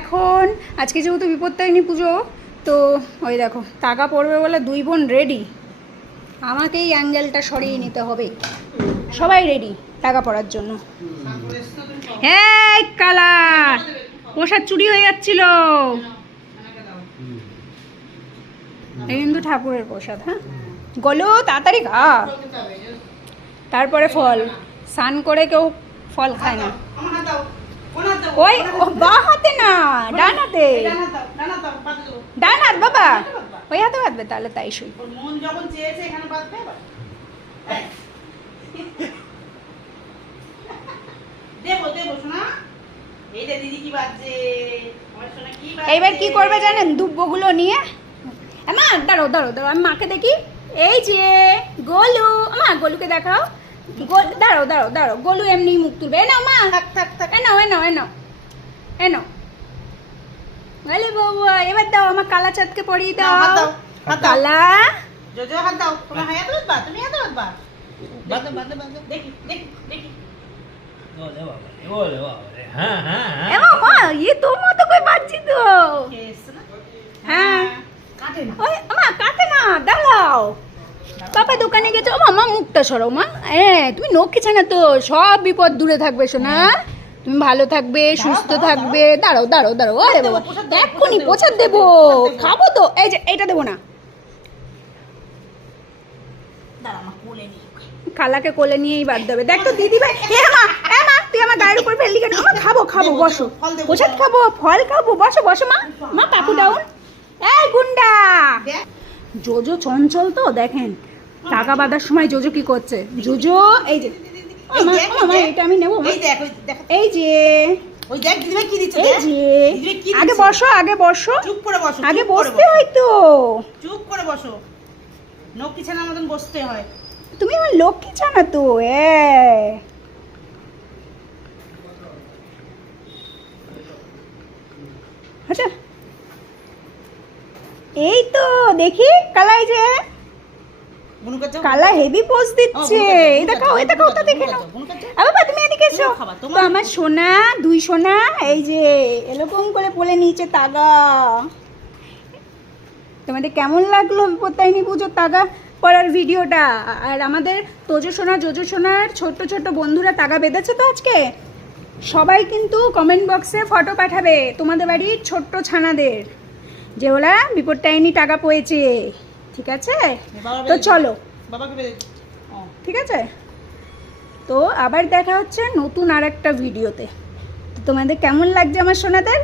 এখন, আজকে যেহেতু বিপত্তারিণী পুজো, তো ওই দেখো, টাকা পড়বে বলে দুই বোন রেডি আমাকেই অ্যাঙ্গেলটা সরিয়ে নিতে হবে। সবাই রেডি টাকা পড়ার জন্য। হ্যাঁ কালা, প্রসাদ চুরি হয়ে যাচ্ছিল। এই ঠাকুরের প্রসাদ হ্যাঁ? গলো, তাড়াতাড়ি খা। তারপরে ফল। স্নান করে কেউ ফল খায় না। ওই বা হাতে না ডান হাতে। ডান হাত বাবা। ওই হাতে বাঁধবে তাহলে তাই শুই। মন যখন চেয়েছে এখানে বাঁধবে। দেবো দেবো শোনা এইবার কি করবে জানেন? দুব্বগুলো নিয়ে। মা দাঁড়ো দাঁড়ো দাঁড়ো আমি মাকে দেখি। এই যে গোলু। মা গোলুকে দেখাও। দাঁড়ো দাঁড়ো দাঁড়ো গোলু এমনি মুখ তুলবে। এ নাও মা। থাক থাক থাক। এ নাও এ নাও এ নাও। এ নাও আরে এবার দাও আমার কালা চাঁদকে পরিয়ে নাও, হাত দাও দাও, হাত কালা জোজো হাত দাও তোমার হাত বাঁধবা তুমি হাত দেখি দেখি দেখি ওলে ওলে বাবারে, হ্যাঁ, হ্যাঁ, হ্যাঁ। এ ये না হ্যাঁ কাটে না ওই মা কাটে না দাঁড়াও পাপা দোকানে গেছো মা মা মুখটা সরো মা হ্যাঁ তুমি নক্ষি না তো সব বিপদ দূরে থাকবে শোনা তুমি ভালো থাকবে সুস্থ থাকবে। দাঁড়াও দাঁড়াও দাঁড়াও। আরে বাবা এক্ষুনি প্রসাদ দেবো। খাব তো। এই যে এইটা দেবো না। খালাকে কোলে নিয়েই বাদ দেবে। দেখ তো দিদি ভাই এ মা এ মা তুই আমার গায়ের উপর ফেললি কেন? খাব খাব বসো। প্রসাদ খাব ফল খাব বসো বসো মা। মা পাপু ডাউন এই গুন্ডা। জোজো চঞ্চল তো দেখেন। টাকা বাঁধার সময় জোজো কি করছে? জোজো এই যে। এটা আমি নেব এই দেখ ওই দেখ এই যে। ওই দেখ দিদিভাই কি দিচ্ছে এই দেখ। যে। দিদিভাই কি আগে বসো আগে বসো। চুপ করে বসো আগে বসতে হয় তো চুপ করে বসো। নকি ছানার মতন বসতে হয়। তুমি আমার লক্ষ্মী তো এ আচ্ছা। এই তো দেখি কালাই যে। কালা হেভি পোজ দিচ্ছে। এই দেখাও এই দেখাও তো দেখে নাও। আবার বা তুমি এদিকে এসো। তো আমার সোনা দুই সোনা এই যে এরকম করে বলে নিচে তাগা। তোমাদের কেমন লাগল বিপত্তারিণী পুজোর তাগা পড়ার ভিডিওটা? আর আমাদের তোজো সোনা যোজো সোনার ছোট্ট ছোট্ট বন্ধুরা তাগা বেঁধেছে তো আজকে? সবাই কিন্তু কমেন্ট বক্সে ফটো পাঠাবে তোমাদের বাড়ির ছোট্ট ছানাদের। যে ওরা বিপত্তারিণী টাকা পেয়েছে। ঠিক আছে? তো চলো। ঠিক আছে? তো আবার দেখা হচ্ছে নতুন আর একটা ভিডিওতে তোমাদের কেমন লাগছে আমার সোনাদের